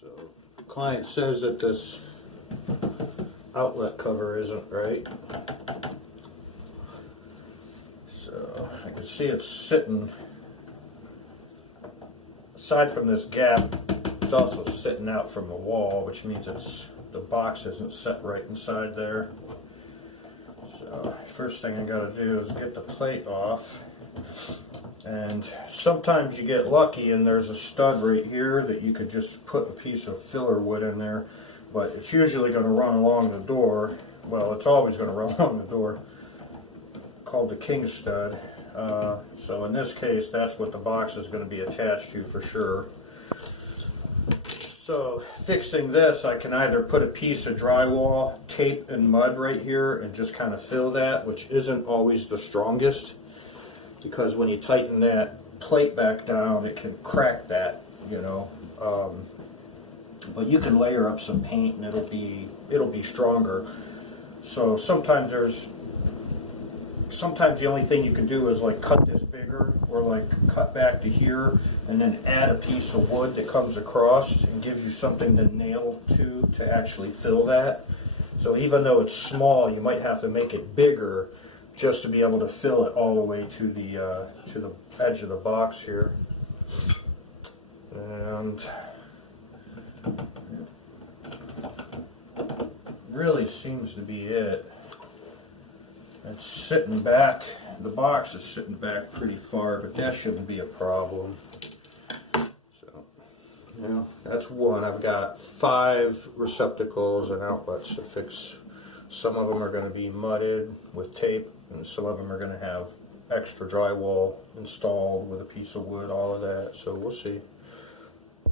So the client says that this outlet cover isn't right. So I can see it's sitting, aside from this gap, it's also sitting out from the wall, which means the box isn't set right inside there. So first thing I gotta do is get the plate off. And sometimes you get lucky and there's a stud right here that you could just put a piece of filler wood in there, but it's usually going to run along the door. Well, it's always going to run along the door, called the king stud. So in this case, that's what the box is going to be attached to for sure. So fixing this, I can either put a piece of drywall, tape, and mud right here and just kind of fill that, which isn't always the strongest, because when you tighten that plate back down, it can crack that, you know. But you can layer up some paint and it'll be stronger. So sometimes the only thing you can do is like cut this bigger, or like cut back to here and then add a piece of wood that comes across and gives you something to nail to actually fill that. So even though it's small, you might have to make it bigger just to be able to fill it all the way to the edge of the box here. And really seems to be it. It's sitting back, the box is sitting back pretty far, but that shouldn't be a problem. So, yeah, that's one. I've got 5 receptacles and outlets to fix. Some of them are going to be mudded with tape, and some of them are going to have extra drywall installed with a piece of wood, all of that. So we'll see.